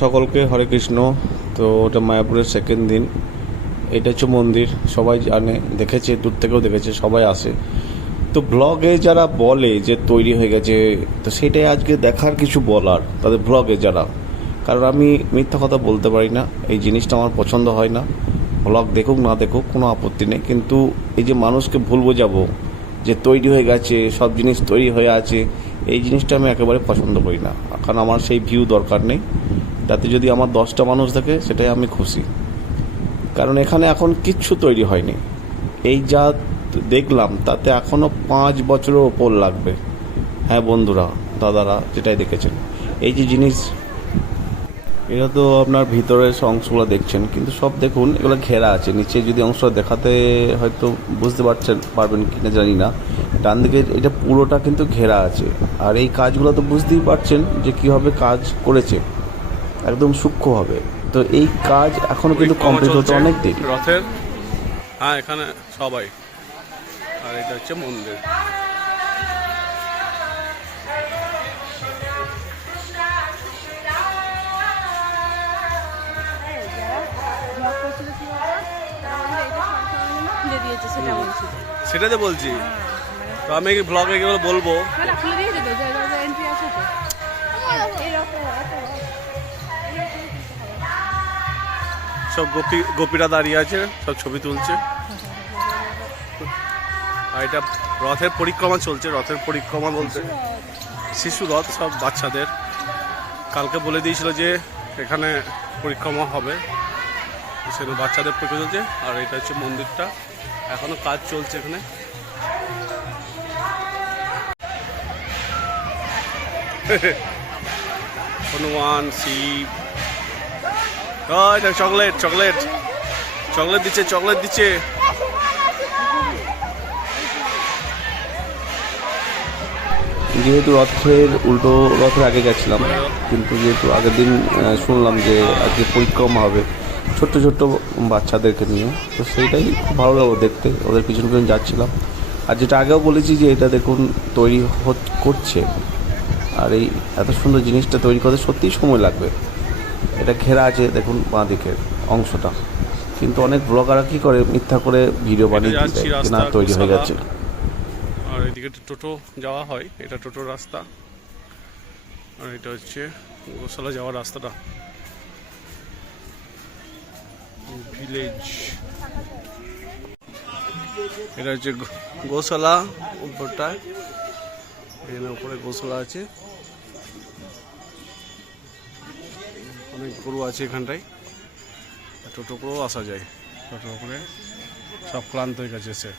সকলকে হরে কৃষ্ণ। তো ওটা মায়াপুরের সেকেন্ড দিন। এটা হচ্ছে মন্দির, সবাই জানে, দেখেছে, দূর থেকেও দেখেছে, সবাই আসে। তো ব্লগে যারা বলে যে তৈরি হয়ে গেছে, তো সেটাই আজকে দেখার কিছু বলার তাদের ব্লগে যারা। কারণ আমি মিথ্যা কথা বলতে পারি না, এই জিনিসটা আমার পছন্দ হয় না। ব্লগ দেখুক না দেখুক কোনো আপত্তি নেই, কিন্তু এই যে মানুষকে ভুল বোঝাবো যে তৈরি হয়ে গেছে, সব জিনিস তৈরি হয়ে আছে, এই জিনিসটা আমি একেবারে পছন্দ করি না। কারণ আমার সেই ভিউ দরকার নেই। তাতে যদি আমার 10টা মানুষ দেখে সেটাই আমি খুশি। কারণ এখানে এখন কিচ্ছু তৈরি হয়নি। এই যা দেখলাম তাতে এখনও 5 বছরের ওপর লাগবে। হ্যাঁ বন্ধুরা, দাদারা, যেটাই দেখেছেন, এই যে জিনিস, এটা তো আপনার ভিতরের অংশগুলো দেখছেন, কিন্তু সব দেখুন এগুলো ঘেরা আছে। নিচে যদি অংশটা দেখাতে হয়তো বুঝতে পারবেন কিনা জানি না। ডান দিকে এটা পুরোটা কিন্তু ঘেরা আছে। আর এই কাজগুলো তো বুঝতেই পারছেন যে কীভাবে কাজ করেছে, একদম সূক্ষ্ম হবে। তো এই কাজ এখনো কিন্তু কমপ্লিট হতে অনেক দেরি। রথের, হ্যাঁ, এখানে সবাই। আর এটা হচ্ছে মন্দির। সেটাই তো বলছি, তো আমি ব্লগে এগুলো বলবো। সব গোপীরা দাঁড়িয়ে আছে, সব ছবি তুলছে। আর এটা রথের পরিক্রমা চলছে। রথের পরিক্রমা বলতে শিশু রথ, সব বাচ্চাদের। কালকে বলে দিয়েছিল যে এখানে পরিক্রমা হবে, সেখানে বাচ্চাদের পরিক্রমা চলছে। আর এটা হচ্ছে মন্দিরটা, এখনো কাজ চলছে এখানে। Hanuman, Shiv, chocolate chocolate chocolate দিচ্ছে, চকলেট দিচ্ছে। যেহেতু রথের রথের আগে গেছিলাম, কিন্তু যেহেতু আগের দিন শুনলাম যে আজকে পরিক্রমা হবে ছোট্ট ছোট্ট বাচ্চাদেরকে নিয়ে, তো সেইটাই খুব ভালো লাগলো দেখতে। ওদের পিছন পিছন যাচ্ছিলাম। আর যেটা আগেও বলেছি যে এটা দেখুন তৈরি করছে। আর এই এত সুন্দর জিনিসটা তৈরি করতে সত্যিই সময় লাগবে। এটা ঘেরা আছে দেখুন বাঁ দিকের অংশটা, কিন্তু অনেক ব্লগাররা কী করে, মিথ্যা করে ভিডিও বানিয়ে দিচ্ছে না তৈরি হয়ে গেছে। আর এদিকে টোটো যাওয়া হয়, এটা টোটোর রাস্তা। আর এটা হচ্ছে গোশালা যাওয়ার রাস্তাটা, ভিলেজ। এটা হচ্ছে গোশালা, উপরটায় এখানে উপরে গোশালা আছে, অনেক গরু আছে এখানটায়। টোটো করেও আসা যায়, টোটো করে সব ক্লান্ত হয়ে গেছে সে।